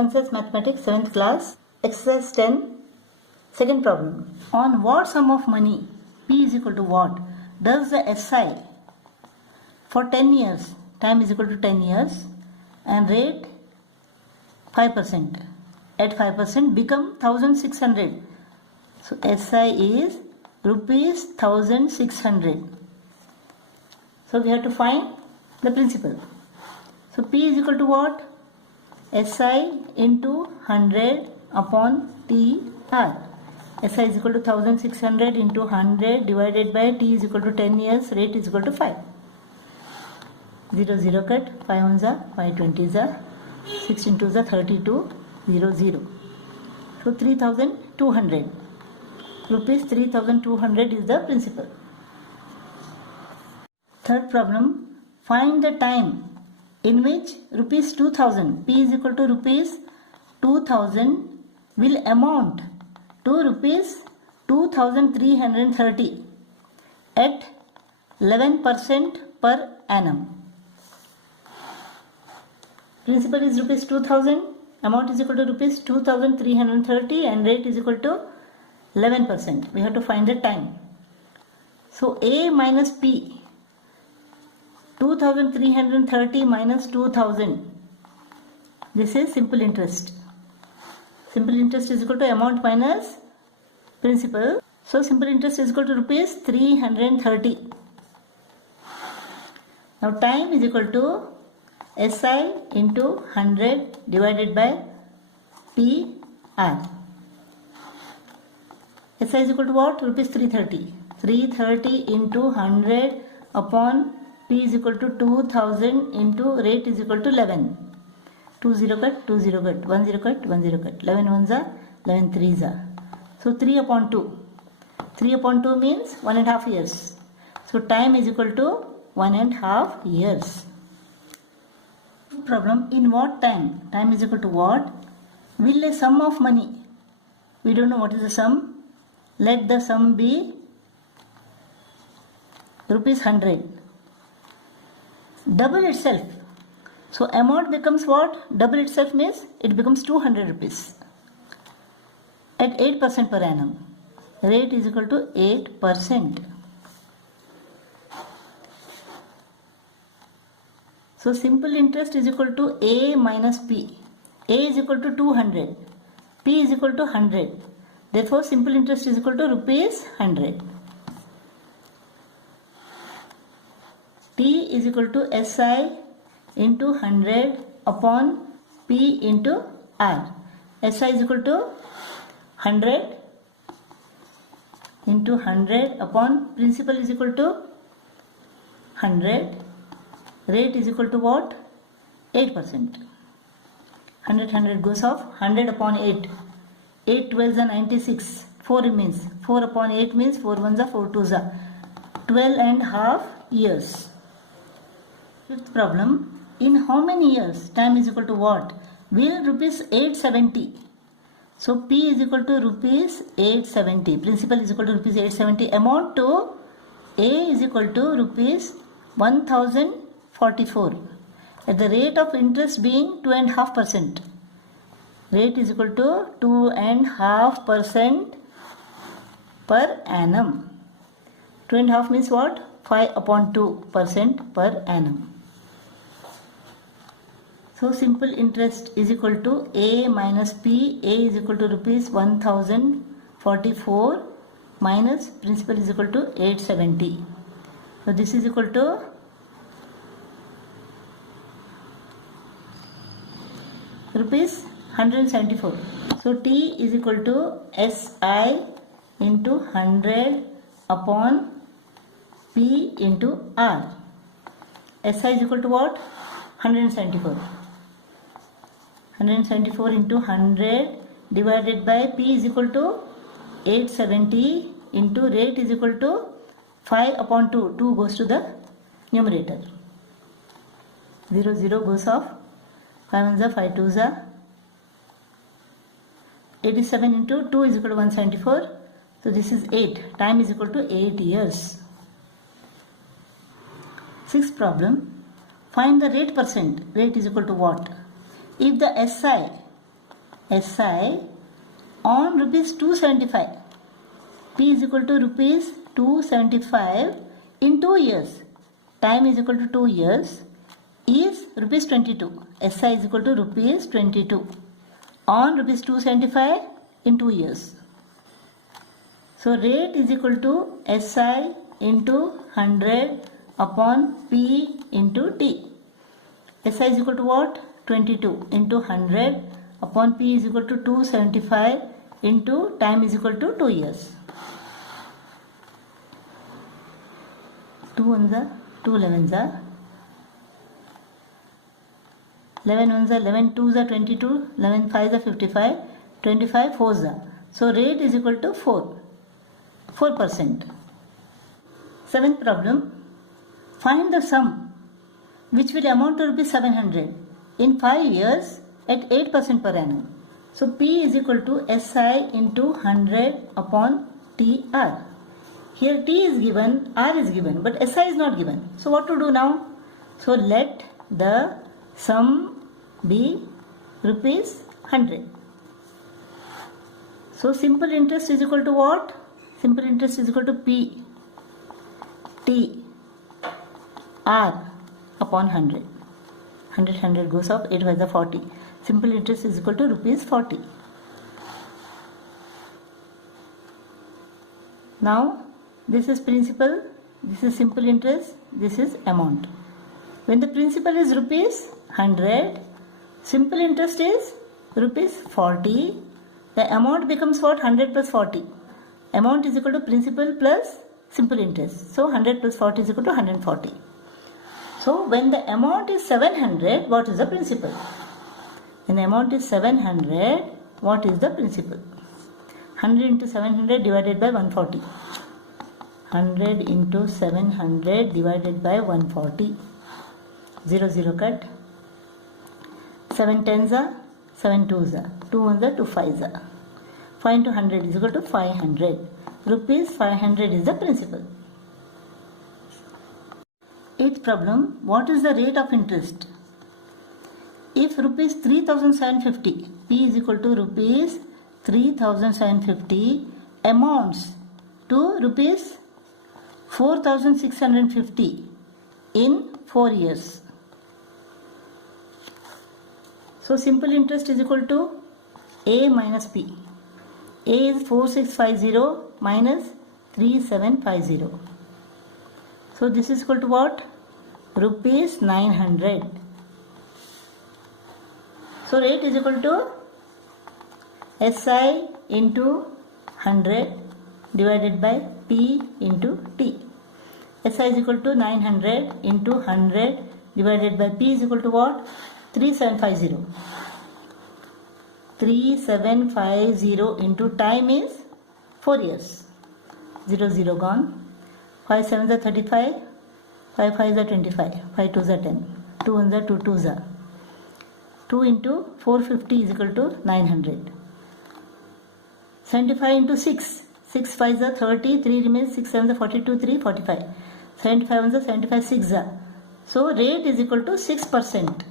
Concepts Mathematics 7th class, exercise 10, second problem. On what sum of money, P is equal to what, does the SI for 10 years, time is equal to 10 years and rate 5%, at 5% become 1600. So SI is rupees 1600. So we have to find the principal. So P is equal to what? SI into 100 upon TR. SI is equal to 1600 into 100 divided by T is equal to 10 years, rate is equal to 5. 0, 0 cut, 5 ones are, 5 20s are, 16 twos are 32, 0, 0. So 3200. Rupees 3200 is the principal. Third problem, find the time in which rupees 2000, P is equal to rupees 2000 will amount to rupees 2330 at 11% per annum. Principal is rupees 2000, amount is equal to rupees 2330 and rate is equal to 11%. We have to find the time. So A minus P, 2330 minus 2000. This is simple interest. Simple interest is equal to amount minus principal. So simple interest is equal to rupees 330. Now time is equal to SI into 100 divided by TR. SI is equal to what? Rupees 330. 330 into 100 upon P is equal to 2000 into rate is equal to 11. 2 0 cut, 2 0 cut, 1 0 cut, 1 0 cut. 11 ones are, 11 threes are. So 3 upon 2. 3 upon 2 means 1.5 years. So time is equal to 1.5 years. Problem, in what time? Time is equal to what? Will a sum of money, we don't know what is the sum, let the sum be rupees 100. Double itself. So amount becomes what? Double itself means it becomes 200 rupees at 8% per annum. Rate is equal to 8%. So simple interest is equal to A minus P. A is equal to 200. P is equal to 100. Therefore simple interest is equal to rupees 100. T is equal to SI into 100 upon P into R. SI is equal to 100 into 100 upon principal is equal to 100. Rate is equal to what? 8%. 100 goes off. 100 upon 8. 8 12s are 96. 4 remains. 4 upon 8 means 4 ones are 4 twos are. 12.5 years. Fifth problem. In how many years? Time is equal to what? Will rupees 870. So P is equal to rupees 870. Principal is equal to rupees 870. Amount to A is equal to rupees 1044. At the rate of interest being 2.5%. Rate is equal to 2.5% per annum. 2.5 means what? 5 upon 2% per annum. So simple interest is equal to A minus P. A is equal to rupees 1044 minus principal is equal to 870. So this is equal to rupees 174. So T is equal to SI into 100 upon P into R. SI is equal to what? 174. 174 into 100 divided by P is equal to 870 into rate is equal to 5 upon 2. 2 goes to the numerator. 0 0 goes off. 5 ones are, 5 twos are. 87 into 2 is equal to 174. So this is 8. Time is equal to 8 years. Sixth problem. Find the rate percent. Rate is equal to what? If the SI SI on rupees 275. P is equal to rupees 275 in 2 years. Time is equal to 2 years is rupees 22. SI is equal to rupees 22 on rupees 275 in 2 years. So rate is equal to SI into 100 upon P into T. SI is equal to what? 22 into 100 upon P is equal to 275 into time is equal to 2 years. 2 ones are 2 11s are 11 ones are 11 2s are 22, 11 5s are 55, 25 4s are. So rate is equal to 4%. Seventh problem. Find the sum which will amount to rupees 700 in 5 years at 8% per annum. So P is equal to SI into 100 upon TR. Here T is given, R is given, but SI is not given. So what to do now? So let the sum be rupees 100. So simple interest is equal to what? Simple interest is equal to P T R upon 100. 100 goes off, 8 by the 40. Simple interest is equal to rupees 40. Now this is principal, this is simple interest, this is amount. When the principal is rupees 100, simple interest is rupees 40, the amount becomes what? 100 plus 40. Amount is equal to principal plus simple interest. So 100 plus 40 is equal to 140. So when the amount is 700, what is the principal? When the amount is 700, what is the principal? 100 into 700 divided by 140. 100 into 700 divided by 140. 0 0 cut. 7 tens are 7 twos are 2 ones are 2 fives are. 5 into 100 is equal to 500. Rupees 500 is the principal. Eighth problem. What is the rate of interest? If rupees 3750, P is equal to rupees 3750 amounts to rupees 4650 in 4 years. So simple interest is equal to A minus P. A is 4650 minus 3750. So this is equal to what? Rupees 900. So rate is equal to SI into 100 divided by P into T. SI is equal to 900 into 100 divided by P is equal to what? 3750. 3750 into time is 4 years. 0 0 gone. 5 7s are 35. 5 5s are 25. 5 2s are 10. 2 1s are 2 2s are. 2 into 450 is equal to 900. 75 into 6. 6 5s are 30. 3 remains. 6 7s are 42. 3 45. 75 1s are 75. 6 are. So rate is equal to 6%.